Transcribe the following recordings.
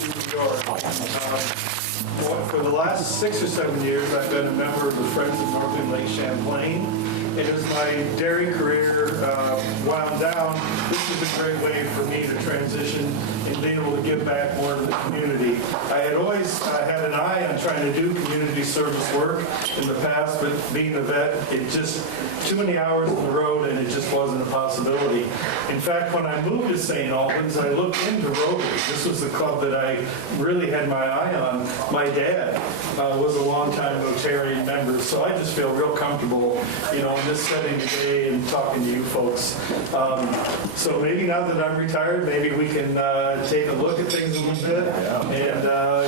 New York. For the last 6 or 7 years, I've been a member of the Friends of Northern Lake Champlain. And as my dairy career wound down, this was a great way for me to transition and be able to give back more to the community. I had always had an eye on trying to do community service work in the past, but being a vet, it just, too many hours on the road, and it just wasn't a possibility. In fact, when I moved to St. Albans, I looked into Rotary. This was the club that I really had my eye on. My dad was a longtime Rotarian member, so I just feel real comfortable, you know, in this setting today and talking to you folks. So maybe now that I'm retired, maybe we can take a look at things a little bit and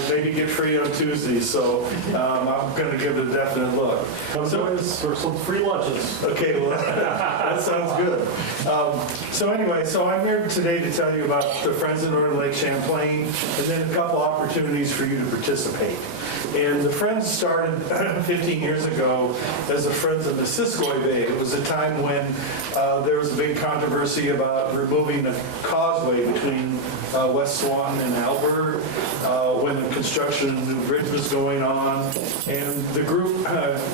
maybe get free on Tuesdays. So I'm going to give it a definite look. So for some free lunches. Okay, well, that sounds good. So anyway, so I'm here today to tell you about the Friends of Northern Lake Champlain and then a couple opportunities for you to participate. And the Friends started 15 years ago as the Friends of Missisquoi Bay. It was a time when there was a big controversy about removing the causeway between West Swan and Albert when the construction of the new bridge was going on. And the group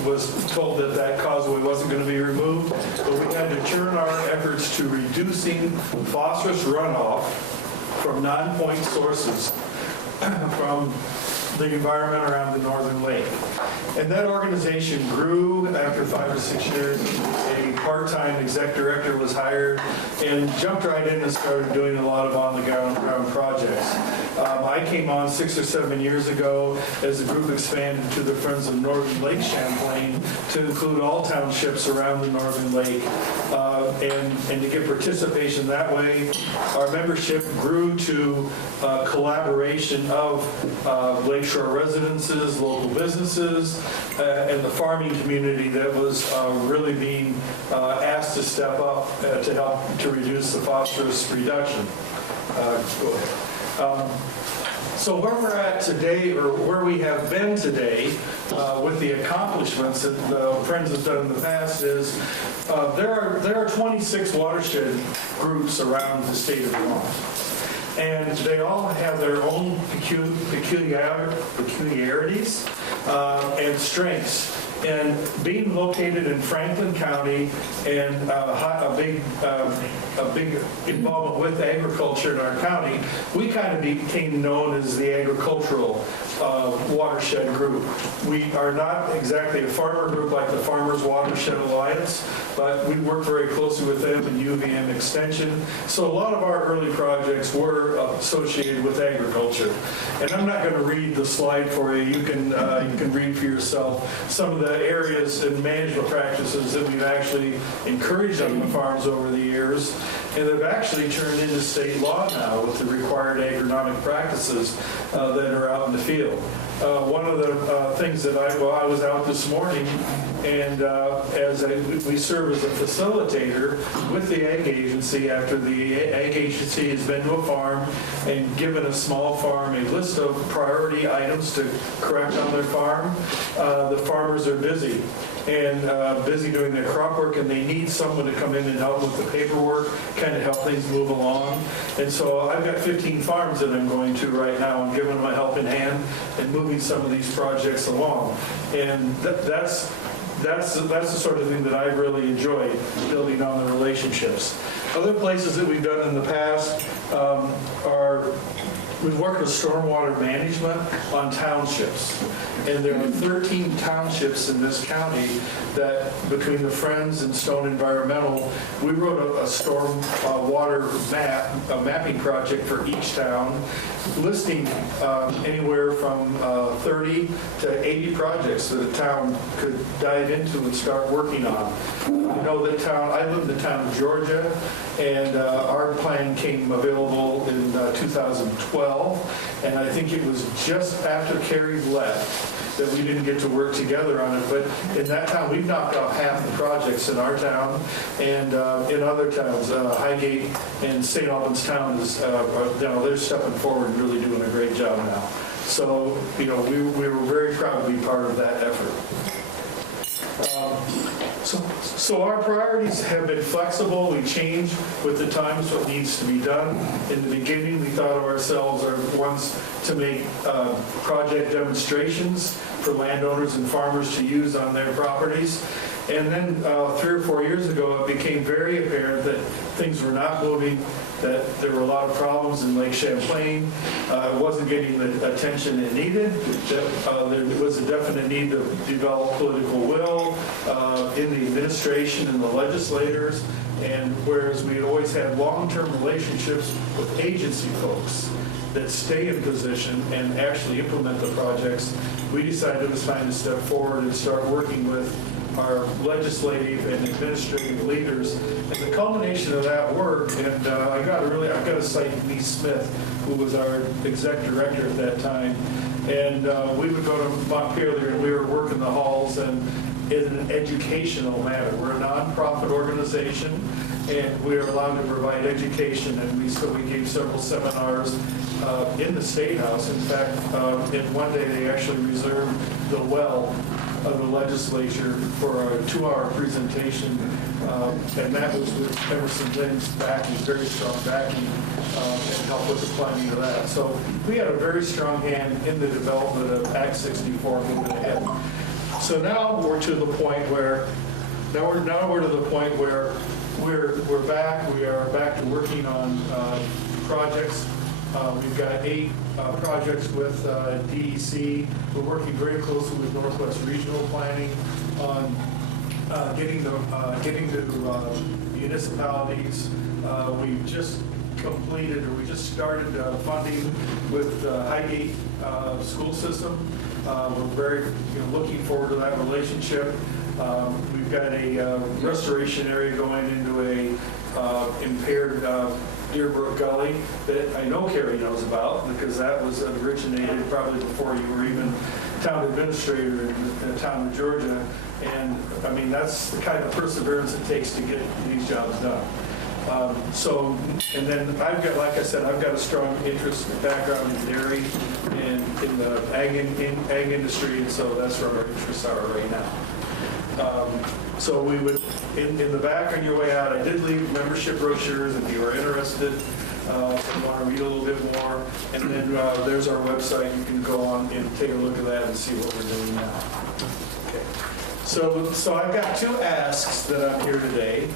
was told that that causeway wasn't going to be removed, but we had to turn our efforts to reducing phosphorus runoff from non-point sources from the environment around the northern lake. And that organization grew after 5 or 6 years. A part-time exec director was hired and jumped right in and started doing a lot of on-the-ground projects. I came on 6 or 7 years ago as the group expanded to the Friends of Northern Lake Champlain to include all townships around the northern lake. And to get participation that way, our membership grew to collaboration of lakeshore residences, local businesses, and the farming community that was really being asked to step up to help to reduce the phosphorus reduction. Go ahead. So where we're at today, or where we have been today, with the accomplishments that the Friends have done in the past is there are 26 watershed groups around the state of Vermont. And they all have their own peculiarities and strengths. And being located in Franklin County and a big involvement with agriculture in our county, we kind of became known as the agricultural watershed group. We are not exactly a farmer group like the Farmers Watershed Alliance, but we work very closely with them in UVM Extension. So a lot of our early projects were associated with agriculture. And I'm not going to read the slide for you. You can read for yourself some of the areas and management practices that we've actually encouraged on the farms over the years, and they've actually turned into state law now with the required agronomic practices that are out in the field. One of the things that I was out this morning, and we serve as a facilitator with the Ag Agency after the Ag Agency has been to a farm and given a small farm a list of priority items to correct on their farm. The farmers are busy doing their crop work, and they need someone to come in and help with the paperwork, kind of help things move along. And so I've got 15 farms that I'm going to right now and giving them a helping hand and moving some of these projects along. And that's the sort of thing that I really enjoy, building on the relationships. Other places that we've done in the past are we've worked with stormwater management on townships. And there are 13 townships in this county that, between the Friends and Stone Environmental, we wrote a storm water mapping project for each town, listing anywhere from 30 to 80 projects that a town could dive into and start working on. You know, I live in the town of Georgia, and our plan came available in 2012, and I think it was just after Carrie left that we didn't get to work together on it. But in that town, we've knocked out half the projects in our town, and in other towns, Highgate and St. Albans town is, they're stepping forward and really doing a great job now. So, you know, we were very proud to be part of that effort. So our priorities have been flexible. We change with the times what needs to be done. In the beginning, we thought of ourselves as ones to make project demonstrations for landowners and farmers to use on their properties. And then 3 or 4 years ago, it became very apparent that things were not moving, that there were a lot of problems in Lake Champlain. It wasn't getting the attention it needed, that there was a definite need to develop political will in the administration and the legislators. And whereas we had always had long-term relationships with agency folks that stay in position and actually implement the projects, we decided it was time to step forward and start working with our legislative and administrative leaders. And the culmination of that work, and I've got to cite Lee Smith, who was our exec director at that time, and we would go to Montpelier and we were working the halls and in an educational manner. We're a nonprofit organization and we are allowed to provide education, and so we gave several seminars in the State House. In fact, in one day they actually reserved the well of the legislature for a 2-hour presentation, and that was with Emerson Lynn's backing, very strong backing, and help with the planning of that. So we had a very strong hand in the development of Act 64 moving ahead. So now we're to the point where we're back. We are back to working on projects. We've got 8 projects with DEC. We're working very closely with Northwest Regional Planning on getting to municipalities. We've just we just started funding with Highgate School System. We're very looking forward to that relationship. We've got a restoration area going into a impaired Deerbrook Gully that I know Carrie knows about, because that was originated probably before you were even town administrator in the town of Georgia. And I mean, that's the kind of perseverance it takes to get these jobs done. And then I've got, like I said, I've got a strong interest and background in dairy and in the ag industry, and so that's where our interests are right now. So we would, in the back on your way out, I did leave membership brochures if you are interested, if you want to read a little bit more. And then there's our website. You can go on and take a look at that and see what we're doing now. Okay. So I've got 2 asks that I'm here today.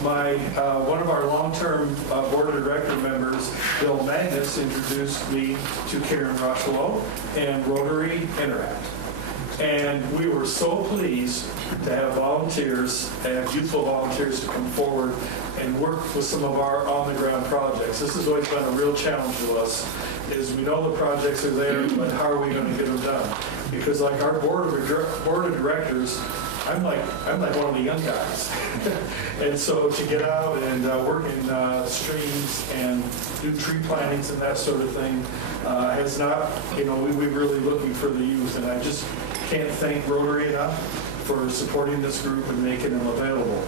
One of our long-term board of director members, Bill Magnus, introduced me to Karen Rocheleau and Rotary Interact. And we were so pleased to have volunteers and youthful volunteers to come forward and work with some of our on-the-ground projects. This has always been a real challenge to us, is we know the projects are there, but how are we going to get them done? Because like our board of directors, I'm like one of the young guys. And so to get out and work in streams and do tree plantings and that sort of thing has not, we're really looking for the youth. And I just can't thank Rotary enough for supporting this group and making them available.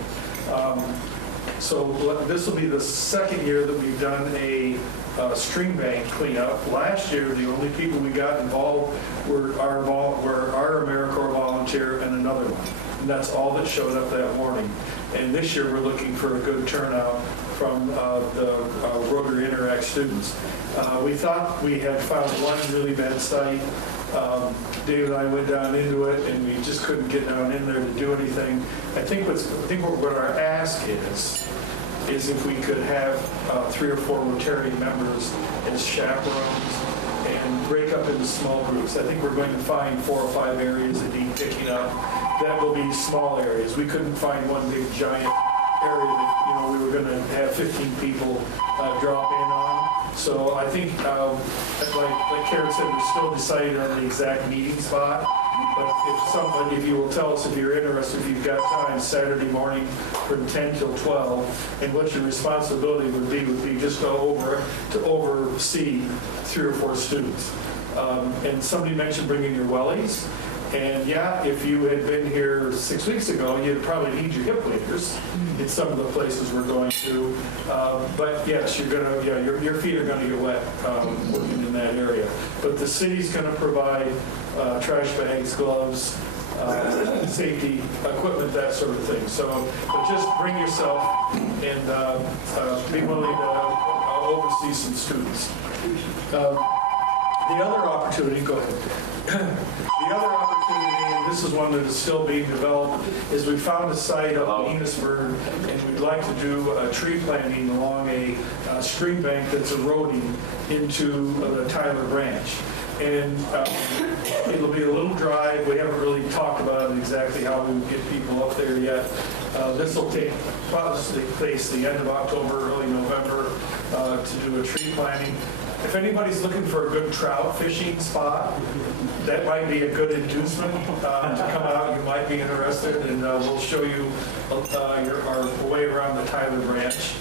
So this will be the 2nd year that we've done a stream bank cleanup. Last year, the only people we got involved were our AmeriCorps volunteer and another one. And that's all that showed up that morning. And this year, we're looking for a good turnout from the Rotary Interact students. We thought we had found one really bad site. Dave and I went down into it, and we just couldn't get down in there to do anything. I think what our ask is if we could have 3 or 4 Rotary members as chaperones and break up into small groups. I think we're going to find 4 or 5 areas that need picking up. That will be small areas. We couldn't find one big giant area that we were going to have 15 people drop in on. So I think, like Karen said, we're still deciding on the exact meeting spot. But if you will tell us if you're interested, if you've got time, Saturday morning from 10 till 12, and what your responsibility would be just to oversee 3 or 4 students. And somebody mentioned bringing your wellies. And yeah, if you had been here 6 weeks ago, you'd probably need your hip waders in some of the places we're going to. But yes, your feet are going to get wet working in that area. But the city's going to provide trash bags, gloves, safety equipment, that sort of thing. So but just bring yourself and be willing to oversee some students. The other opportunity, go ahead. The other opportunity, and this is one that is still being developed, is we found a site up in Enosburg, and we'd like to do a tree planting along a stream bank that's eroding into the Tyler Branch. And it'll be a little dry. We haven't really talked about exactly how we would get people up there yet. This will take place the end of October, early November, to do a tree planting. If anybody's looking for a good trout fishing spot, that might be a good inducement to come out. You might be interested, and we'll show you our way around the Tyler Branch.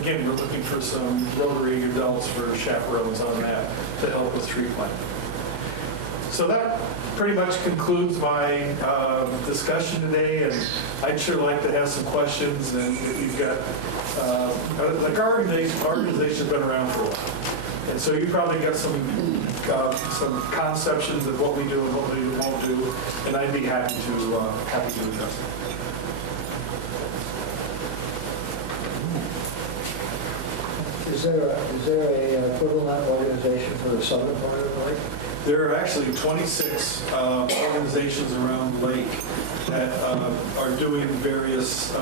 Again, we're looking for some Rotary adults for chaperones on that to help with tree planting. So that pretty much concludes my discussion today, and I'd sure like to have some questions. And if you've got, the organization's been around for a while, and so you probably got some conceptions of what we do and what we won't do, and I'd be happy to address it. Is there a equivalent organization for the southern part of the lake? There are actually 26 organizations around the lake that are doing various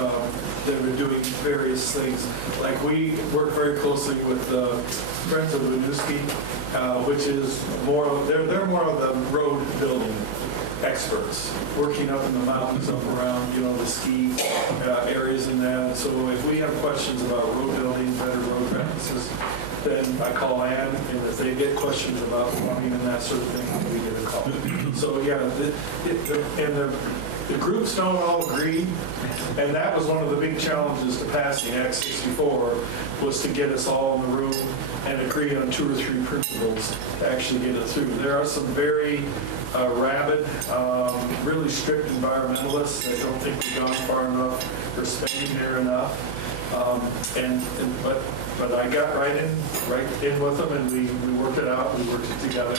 things. Like we work very closely with Friends of Winooski, which is they're more of the road building experts, working up in the mountains up around the ski areas and that. And so if we have questions about road building, better road practices, then I call Ann, and if they get questions about plumbing and that sort of thing, we get a call. So yeah, the groups don't all agree, and that was one of the big challenges to passing Act 64, was to get us all in the room and agree on 2 or 3 principles to actually get it through. There are some very rabid, really strict environmentalists that don't think we've gone far enough or spending there enough. But I got right in with them, and we worked it out. We worked it together,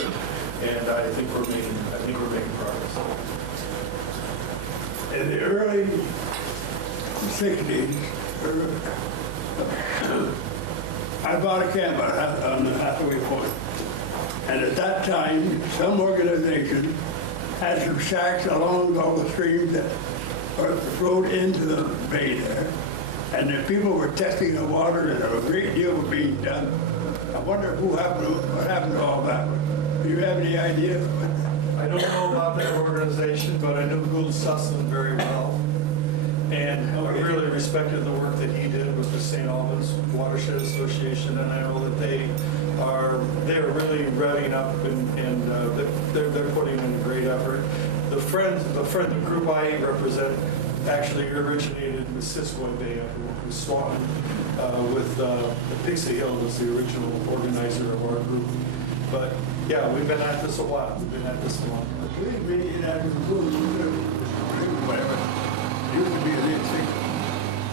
and I think we're making progress. In the early 60s, I bought a camp on the Hathaway Point. And at that time, some organization had some shacks along all the streams that flowed into the bay there. And the people were testing the water, and a great deal was being done. I wonder what happened to all that. Do you have any idea? I don't know about that organization, but I know Gould Sussman very well. And I really respected the work that he did with the St. Albans Watershed Association, and I know that they're really revving up, and they're putting in a great effort. The group I represent actually originated in the Siskoy Bay up in Swanton, with the Pixie Hill was the original organizer of our group. But yeah, we've been at this a while. We've been at this a long time. Whatever. It used to be a big thing,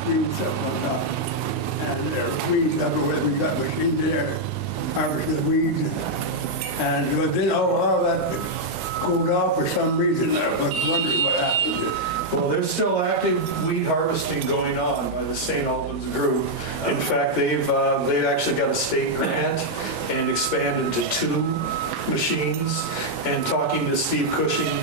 green stuff on top. And there were weeds everywhere. We got machines there, harvesting the weeds. And then a lot of that cooled off for some reason. I was wondering what happened. Well, there's still active weed harvesting going on by the St. Albans group. In fact, they've actually got a state grant and expanded to 2 machines. And talking to Steve Cushing,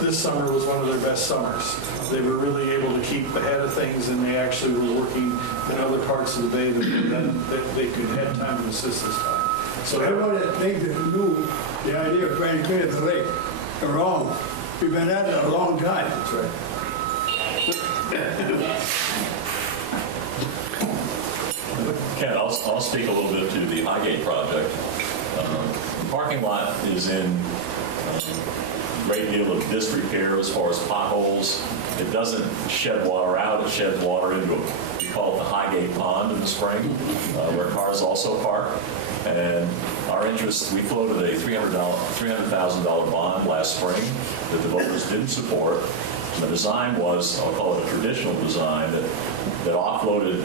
this summer was one of their best summers. They were really able to keep ahead of things, and they actually were working in other parts of the bay that they could have time to assist this time. So everyone that thinks that knew the idea of trying to clear the lake are wrong. We've been at it a long time. That's right. Ken, I'll speak a little bit to the Highgate project. The parking lot is in a great deal of disrepair as far as potholes. It doesn't shed water out, it sheds water into we call it the Highgate Pond in the spring, where cars also park. And our interest, we floated a $300,000 bond last spring that the voters didn't support. And the design was, I'll call it a traditional design, that offloaded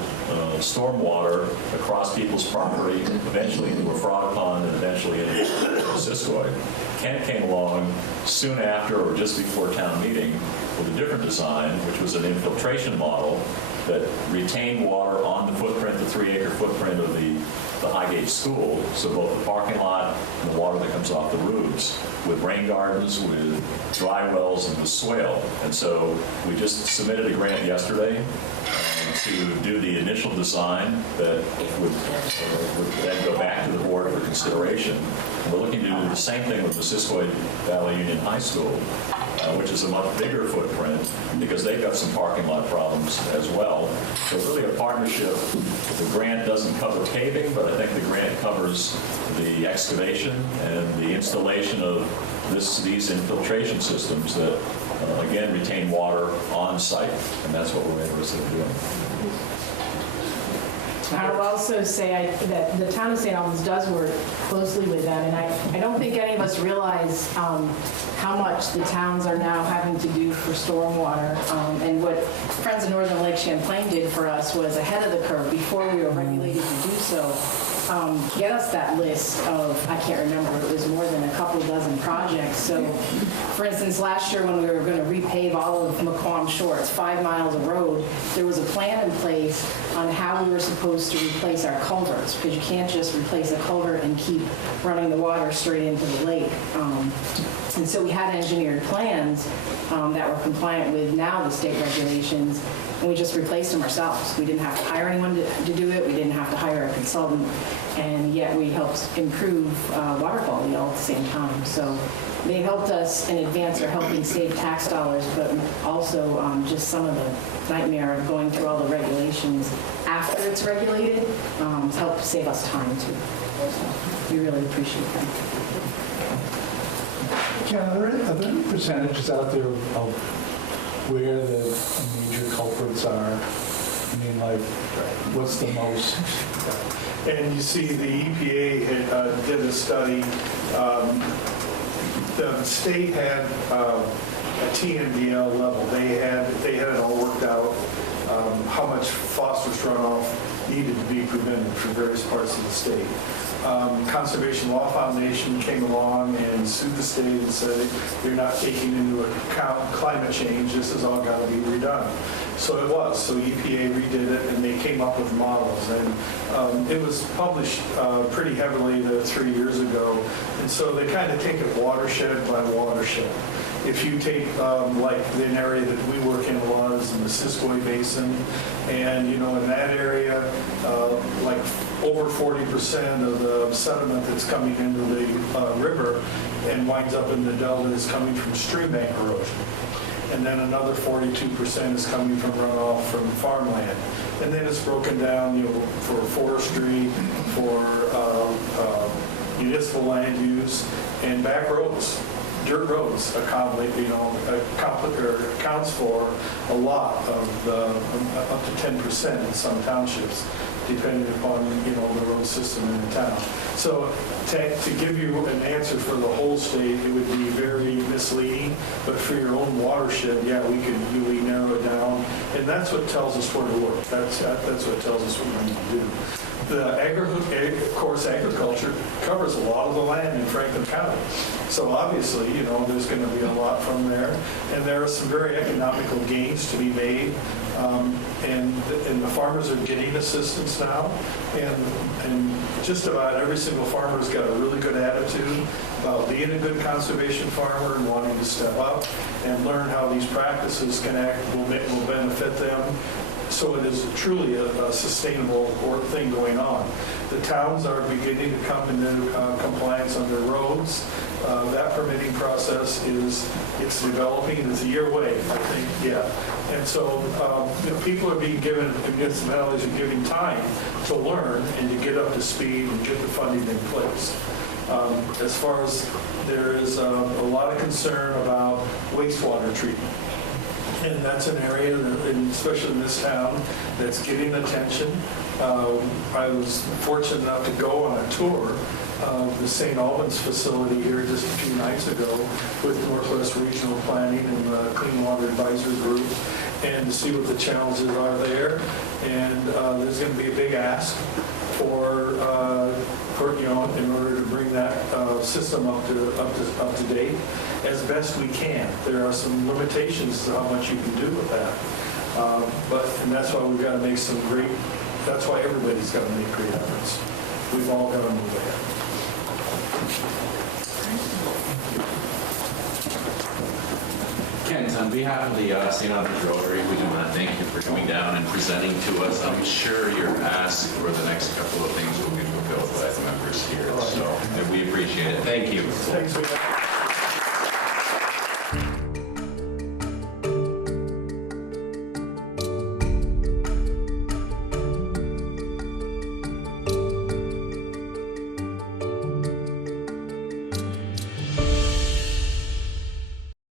stormwater across people's property, eventually into a frog pond, and eventually into Siskoy. Kent came along soon after or just before town meeting with a different design, which was an infiltration model that retained water on the footprint, the 3-acre footprint of the Highgate School, so both the parking lot and the water that comes off the roofs, with rain gardens, with dry wells, and with swale. And so we just submitted a grant yesterday to do the initial design that would then go back to the board for consideration. And we're looking to do the same thing with the Missisquoi Valley Union High School, which is a much bigger footprint because they've got some parking lot problems as well. So really a partnership. The grant doesn't cover paving, but I think the grant covers the excavation and the installation of these infiltration systems that, again, retain water on site. And that's what we're interested in doing. I will also say that the town of St. Albans does work closely with them, and I don't think any of us realize how much the towns are now having to do for stormwater. And what Friends of Northern Lake Champlain did for us was ahead of the curve, before we were regulated to do so, get us that list of, I can't remember, it was more than a couple dozen projects. So, for instance, last year when we were going to repave all of McQuam Shore, it's 5 miles of road, there was a plan in place on how we were supposed to replace our culverts, because you can't just replace a culvert and keep running the water straight into the lake. And so we had engineered plans that were compliant with now the state regulations, and we just replaced them ourselves. We didn't have to hire anyone to do it. We didn't have to hire a consultant, and yet we helped improve water quality all at the same time. So they helped us in advance, are helping save tax dollars, but also just some of the nightmare of going through all the regulations after it's regulated helped save us time too. So we really appreciate that. Ken, are there any percentages out there of where the major culprits are? I mean, like, what's the most? And you see the EPA did a study. The state had a TMDL level. They had it all worked out, how much phosphorus runoff needed to be prevented for various parts of the state. Conservation Law Foundation came along and sued the state and said they're not taking into account climate change. This has all got to be redone. So it was. So EPA redid it, and they came up with models. And it was published pretty heavily 3 years ago. And so they kind of take it watershed by watershed. If you take like an area that we work in a lot is the Missisquoi Basin, and in that area, like over 40% of the sediment that's coming into the river and winds up in the delta is coming from stream bank erosion. And then another 42% is coming from runoff from farmland. And then it's broken down, for forestry, for municipal land use, and back roads. Dirt roads accounts for a lot of up to 10% in some townships, depending upon the road system in the town. So to give you an answer for the whole state, it would be very misleading. But for your own watershed, yeah, we could really narrow it down, and that's what tells us where to look. That's what tells us what we need to do. Of course, agriculture covers a lot of the land in Franklin County. So obviously, there's going to be a lot from there. And there are some very economical gains to be made. And the farmers are getting assistance now. And just about every single farmer's got a really good attitude about being a good conservation farmer and wanting to step up and learn how these practices will benefit them. So it is truly a sustainable thing going on. The towns are beginning to come into compliance on their roads. That permitting process it's developing. It's a year away, I think, yeah. And so people are being given, municipalities are giving time to learn and to get up to speed and get the funding in place. As far as there is a lot of concern about wastewater treatment. And that's an area, especially in this town, that's getting attention. I was fortunate enough to go on a tour of the St. Albans facility here just a few nights ago with Northwest Regional Planning and the Clean Water Advisory Group, and to see what the challenges are there. And there's going to be a big ask in order to bring that system up to date as best we can. There are some limitations to how much you can do with that. And that's why we've got to make that's why everybody's got to make great efforts. We've all got to move ahead. Kent, on behalf of the St. Albans Rotary, we do want to thank you for coming down and presenting to us. I'm sure your ask for the next couple of things will be fulfilled by the members here, so we appreciate it. Thank you. Thanks.